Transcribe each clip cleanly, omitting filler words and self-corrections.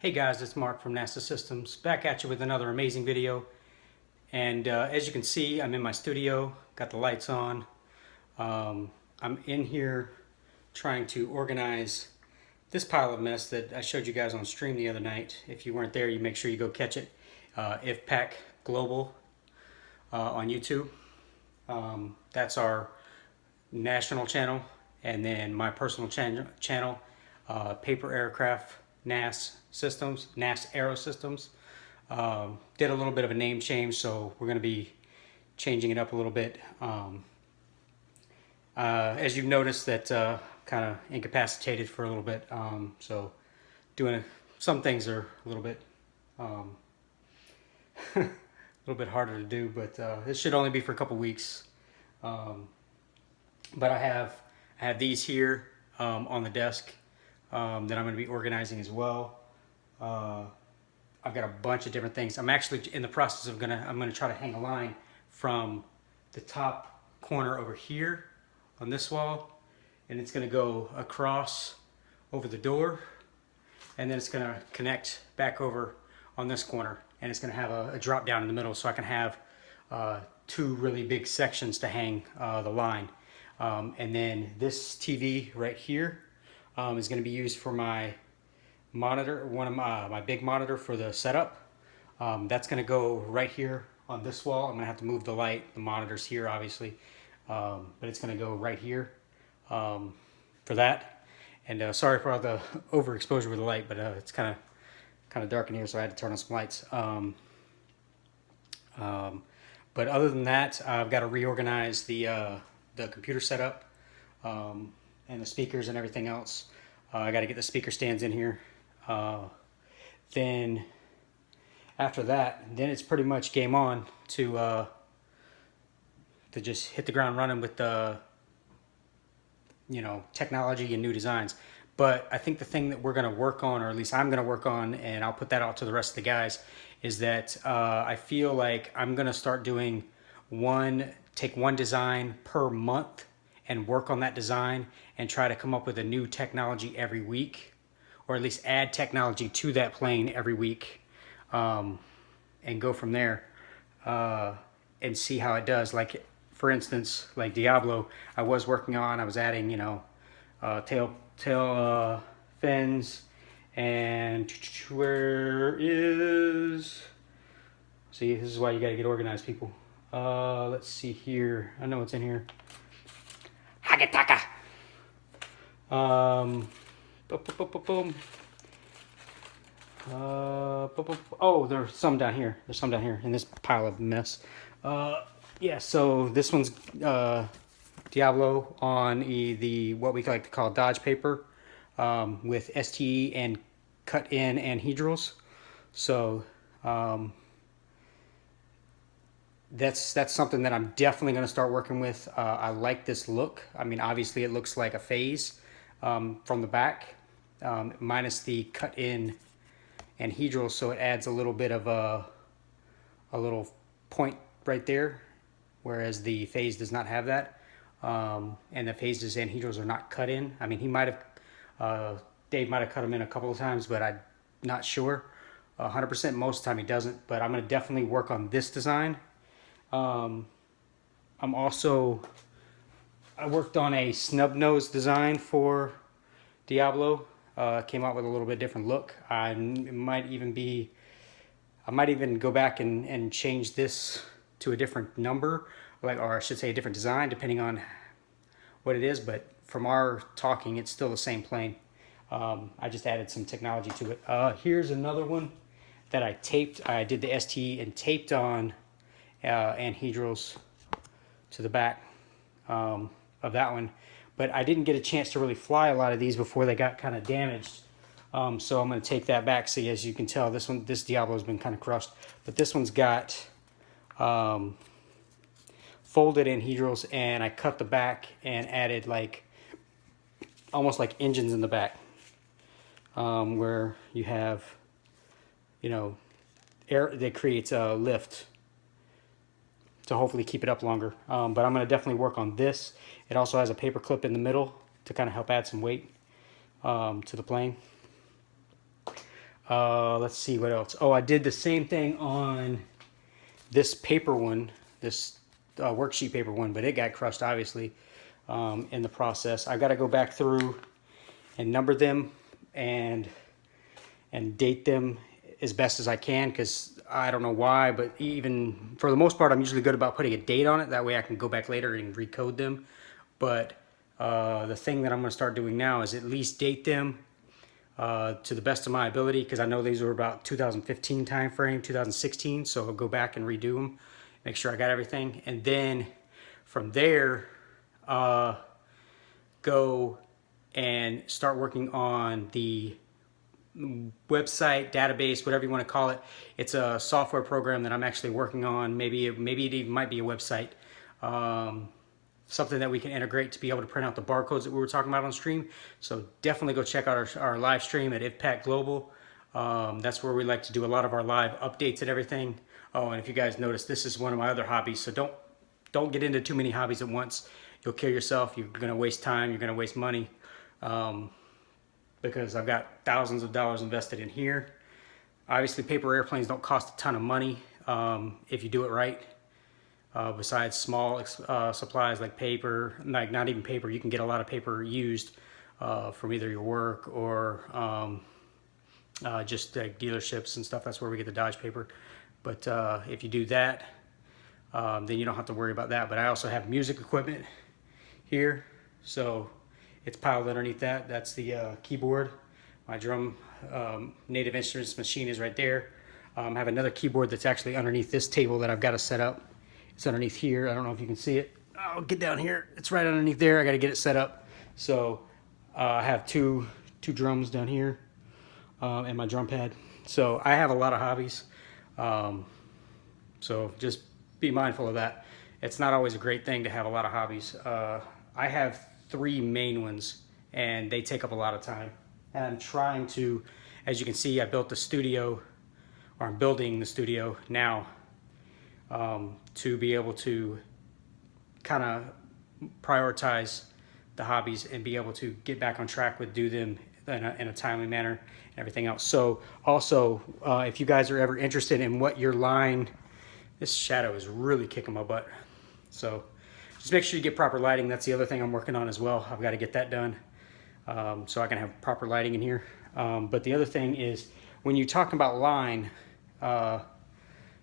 Hey guys, it's Mark from NASA Systems, back at you with another amazing video. And as you can see, I'm in my studio, got the lights on. I'm in here trying to organize this pile of mess that I showed you guys on stream the other night. If you weren't there, you make sure you go catch it. IFPAC Global on YouTube. That's our national channel, and then my personal channel, Paper Aircraft NAS Systems, NAS Aero Systems. Did a little bit of a name change, so we're going to be changing it up a little bit. As you've noticed, that kind of incapacitated for a little bit, so doing some things are a little bit a little bit harder to do, but it should only be for a couple weeks. But I have these here on the desk that I'm going to be organizing as well. I've got a bunch of different things. I'm actually in the process of I'm gonna try to hang a line from the top corner over here on this wall, and it's gonna go across over the door, and then it's gonna connect back over on this corner, and it's gonna have a drop down in the middle, so I can have two really big sections to hang the line. And then this TV right here is going to be used for my monitor, one of my big monitor for the setup. That's going to go right here on this wall. I'm going to have to move the light. The monitor's here, obviously, but it's going to go right here for that. And sorry for all the overexposure with the light, but it's kind of dark in here, so I had to turn on some lights. But other than that, I've got to reorganize the computer setup and the speakers and everything else. I got to get the speaker stands in here. Then after that, then it's pretty much game on to just hit the ground running with the technology and new designs. But I think the thing that we're going to work on, or at least I'm going to work on, and I'll put that out to the rest of the guys, is that I feel like I'm going to start doing take one design per month and work on that design and try to come up with a new technology every week, or at least add technology to that plane every week, and go from there and see how it does. Like, for instance, like Diablo, I was adding, tail fins, and where is, see, this is why you got to get organized, people. Let's see here. I know it's in here. Hagataka. Boom. Oh, there's some down here. There's some down here in this pile of mess. Yeah, so this one's Diablo on the what we like to call Dodge paper, with STE and cut-in anhedrals. So that's something that I'm definitely going to start working with. I like this look. I mean, obviously it looks like a phase from the back, minus the cut-in anhedral, so it adds a little bit of a little point right there, whereas the phase does not have that. And the phases anhedrals are not cut in. I mean, Dave might have cut them in a couple of times, but I'm not sure 100%. Most of the time he doesn't, but I'm going to definitely work on this design. I worked on a snub nose design for Diablo. Came out with a little bit different look. I might even go back and change this to a different number, or I should say a different design, depending on what it is. But from our talking, it's still the same plane. I just added some technology to it. Here's another one that I taped. I did the STE and taped on anhedrals to the back of that one, but I didn't get a chance to really fly a lot of these before they got kind of damaged. So I'm going to take that back. See, as you can tell, this Diablo has been kind of crushed, but this one's got folded anhedrals, and I cut the back and added almost like engines in the back, where you have, air that creates a lift to hopefully keep it up longer. But I'm going to definitely work on this. It also has a paper clip in the middle to kind of help add some weight to the plane. Let's see what else. Oh, I did the same thing on this paper one, this worksheet paper one, but it got crushed obviously in the process. I got to go back through and number them and date them as best as I can, because I don't know why, but even for the most part, I'm usually good about putting a date on it. That way I can go back later and recode them. But the thing that I'm going to start doing now is at least date them to the best of my ability, because I know these were about 2015 time frame, 2016. So I'll go back and redo them, make sure I got everything, and then from there, go and start working on the website, database, whatever you want to call it. It's a software program that I'm actually working on. Maybe it even might be a website. Something that we can integrate to be able to print out the barcodes that we were talking about on stream. So definitely go check out our live stream at IVPAC Global. That's where we like to do a lot of our live updates and everything. Oh, and if you guys notice, this is one of my other hobbies. So don't get into too many hobbies at once. You'll kill yourself. You're going to waste time. You're going to waste money. Because I've got thousands of dollars invested in here. Obviously, paper airplanes don't cost a ton of money if you do it right. Besides small supplies like paper, like not even paper, you can get a lot of paper used from either your work or just dealerships and stuff. That's where we get the Dodge paper. But if you do that, then you don't have to worry about that. But I also have music equipment here, so it's piled underneath that. That's the keyboard. My drum Native Instruments machine is right there. I have another keyboard that's actually underneath this table that I've got to set up. It's underneath here. I don't know if you can see it. I'll get down here. It's right underneath there. I got to get it set up. So I have two drums down here and my drum pad. So I have a lot of hobbies. So just be mindful of that. It's not always a great thing to have a lot of hobbies. I have 3 main ones, and they take up a lot of time. And I'm trying to, as you can see, I built the studio, or I'm building the studio now, to be able to kind of prioritize the hobbies and be able to get back on track with do them in a timely manner and everything else. So also, if you guys are ever interested in what your line, this shadow is really kicking my butt. So just make sure you get proper lighting. That's the other thing I'm working on as well. I've got to get that done so I can have proper lighting in here. But the other thing is, when you talk about line,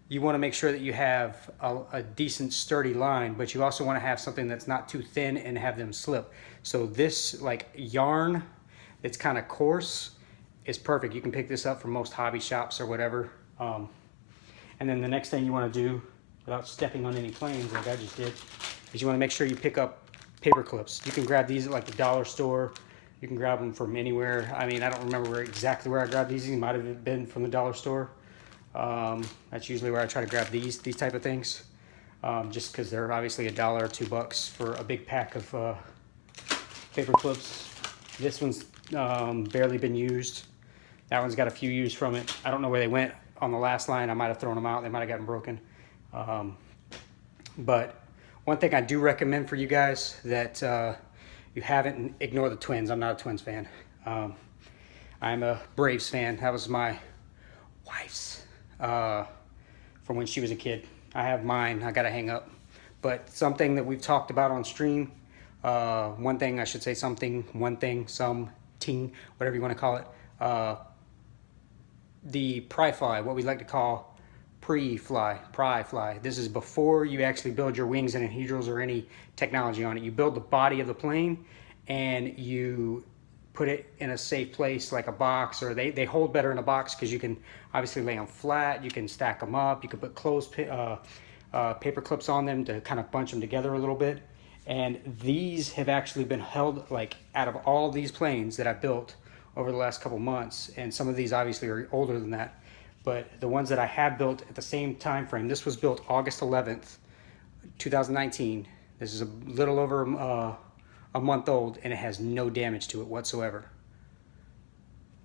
you want to make sure that you have a decent sturdy line, but you also want to have something that's not too thin and have them slip. So this like yarn, it's kind of coarse, is perfect. You can pick this up from most hobby shops or whatever. And then the next thing you want to do, without stepping on any planes like I just did, is you want to make sure you pick up paper clips. You can grab these at like the dollar store. You can grab them from anywhere. I mean, I don't remember exactly where I grabbed these. These might have been from the dollar store. That's usually where I try to grab these type of things, just because they're obviously $1 or $2 for a big pack of paper clips. This one's barely been used. That one's got a few used from it. I don't know where they went on the last line. I might have thrown them out. They might have gotten broken. But one thing I do recommend for you guys that you haven't, ignore the Twins. I'm not a Twins fan. I'm a Braves fan. That was my wife's from when she was a kid. I have mine. I got to hang up. But something that we've talked about on stream, one thing, whatever you want to call it, the pry fly, what we like to call pry fly. This is before you actually build your wings and anhedrals or any technology on it. You build the body of the plane and you put it in a safe place like a box, or they hold better in a box because you can obviously lay them flat, you can stack them up, you can put paper clips on them to kind of bunch them together a little bit. And these have actually been held, like out of all these planes that I built over the last couple months, and some of these obviously are older than that, but the ones that I have built at the same time frame, this was built August 11th, 2019. This is a little over a month old, and it has no damage to it whatsoever.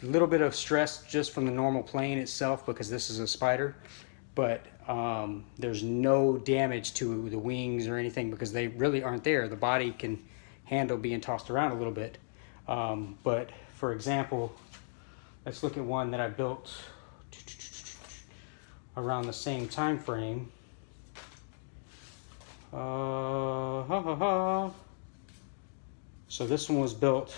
A little bit of stress just from the normal plane itself because this is a Spider, but there's no damage to the wings or anything because they really aren't there. The body can handle being tossed around a little bit. But for example, Let's look at one that I built around the same time frame. So this one was built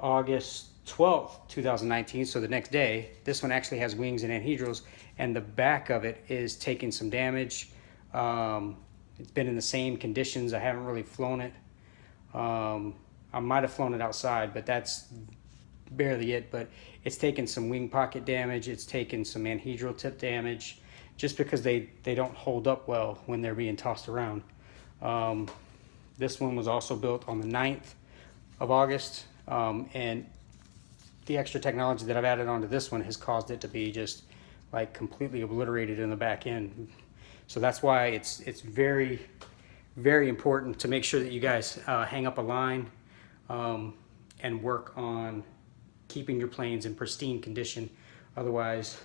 August 12th, 2019, so the next day. This one actually has wings and anhedrals, and the back of it is taking some damage. It's been in the same conditions. I haven't really flown it. I might have flown it outside, but that's barely it. But it's taken some wing pocket damage. It's taken some anhedral tip damage, just because they don't hold up well when they're being tossed around. This one was also built on the 9th of August, and the extra technology that I've added onto this one has caused it to be just like completely obliterated in the back end. So that's why it's very, very important to make sure that you guys hang up a line and work on keeping your planes in pristine condition. Otherwise,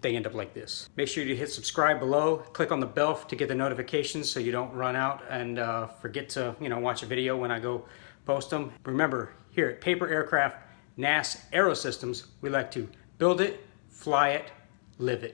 they end up like this. Make sure you hit subscribe below, click on the bell to get the notifications so you don't run out and forget to watch a video when I go post them. Remember, here at Paper Aircraft NAS Aerosystems, we like to build it, fly it, live it.